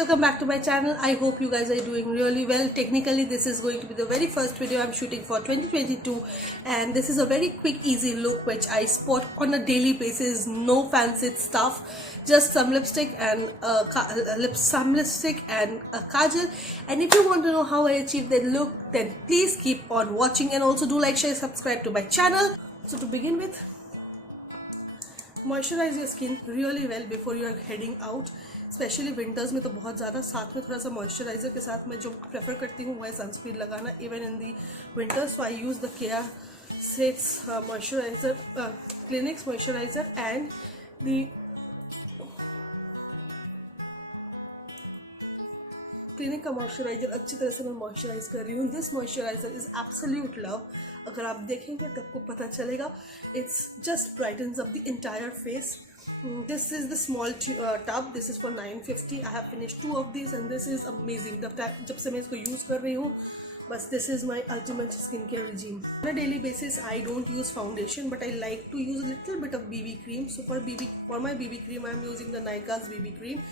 welcome back to my channel. I hope you guys are doing really well. Technically this is going to be the very first video I'm shooting for 2022, and this is a very quick easy look which I spot on a daily basis. No fancy stuff, just some lipstick and a kajal. And if you want to know how I achieve that look, then please keep on watching, and also do like, share, subscribe to my channel. So to begin with, moisturise your skin really well before you are heading out. Specially winters में तो बहुत ज़्यादा. साथ में थोड़ा सा moisturiser के साथ मैं जो प्रेफर करती हूँ वो है सनस्क्रीन लगाना even in the winters. So I use the care sets moisturiser, clinics moisturiser and the clinic का मॉइस्चराइजर अच्छी तरह से मैं मॉइस्चराइज कर रही हूँ. This moisturiser is absolute love. अगर आप देखेंगे तो आपको पता चलेगा. It's just brightens up the entire face. This is the small tub. This is for 950. I have finished 2 of this and this is amazing. जब से मैं इसको यूज़ कर रही हूँ, बस this is my ultimate skin care regime. On a daily basis I don't use foundation, but I like to use a little bit of BB cream. So for my BB cream I am using the Nykaa's BB cream.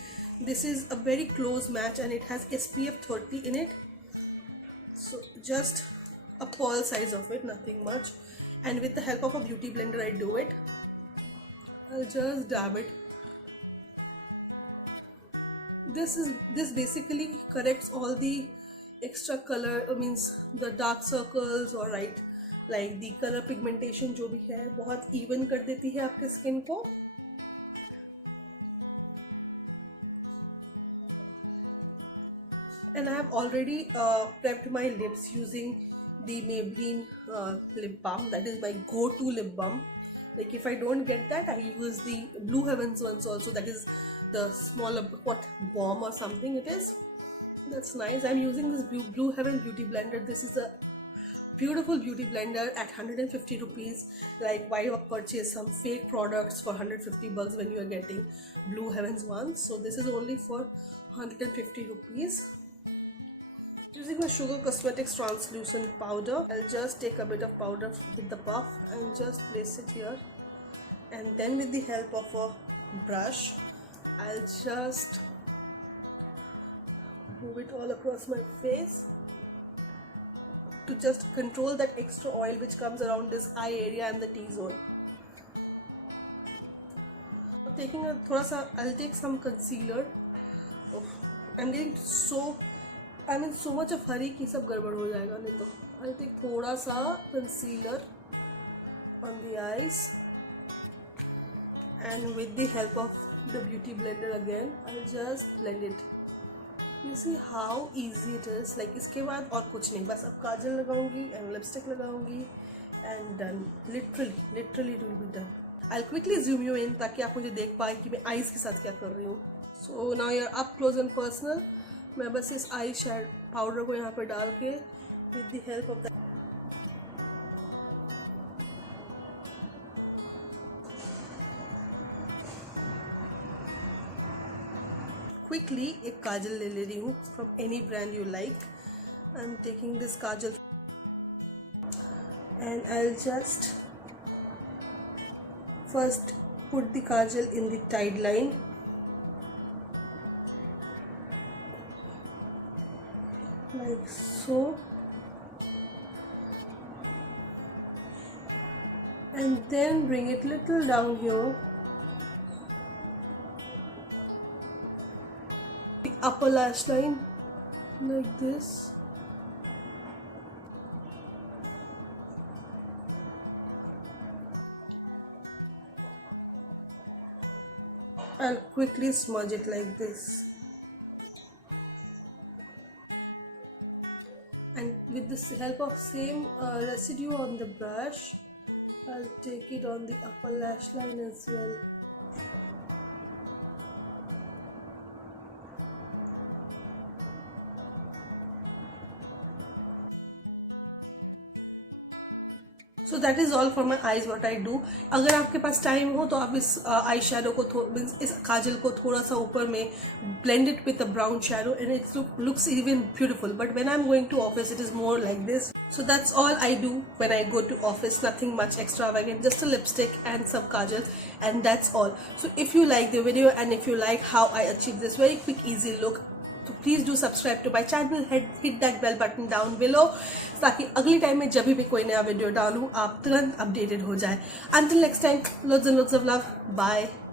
This is a very close match and it has SPF 30 in it. So just a pearl size of it, nothing much. And with the help of a beauty blender I do it. I'll just dab it. This basically corrects all the extra color, means the dark circles, or right, like the color pigmentation जो भी है बहुत even कर देती है आपके skin को. And I have already prepped my lips using the Maybelline lip balm. That is my go-to lip balm. Like if I don't get that, I use the Blue Heavens ones also. That is the smaller balm or something it is. That's nice. I'm using this Blue Heaven beauty blender. This is a beautiful beauty blender at 150 rupees. Like why purchase some fake products for 150 bucks when you are getting Blue Heavens ones? So this is only for 150 rupees. Using my Sugar Cosmetics translucent powder, I'll just take a bit of powder with the puff and just place it here, and then with the help of a brush I'll just move it all across my face to just control that extra oil which comes around this eye area and the T-zone. Taking a thoda sa, I'll take some concealer. I'm getting so much of hurry कि सब गड़बड़ हो जाएगा नहीं तो. I'll take थोड़ा सा concealer on the eyes, and with the help of the beauty blender again I'll just blend it. You see how easy it is. Like इसके बाद और कुछ नहीं, बस अब काजल लगाऊंगी and lipstick लगाऊंगी and done. Literally it will be done. I'll quickly zoom you in ताकि आप मुझे देख पाए कि मैं eyes के साथ क्या कर रही हूँ. So now you're up close and personal. मैं बस इस आई शेड पाउडर को यहाँ पे डाल के with the help of the quickly एक काजल ले रही हूँ from any brand you like. I am taking this kajal and I will just first put the kajal in the tight line. Like so, and then bring it little down here, the upper lash line like this. I'll quickly smudge it like this. And with the help of same residue on the brush, I'll take it on the upper lash line as well. So that is all for my eyes what I do. अगर आपके पास time हो तो आप इस eye shadow को इस काजल को थोड़ा सा ऊपर में blend it with a brown shadow and it looks even beautiful. But when I'm going to office it is more like this. So that's all I do when I go to office. Nothing much extravagant, just a lipstick and some kajal, and that's all. So if you like the video and if you like how I achieved this very quick easy look, तो please do subscribe to my channel, hit that bell button down below, ताकि अगली time में जब भी कोई नया video डालूँ आप तुरंत अपडेटेड हो जाए. Until next time, loads and loads of love. Bye.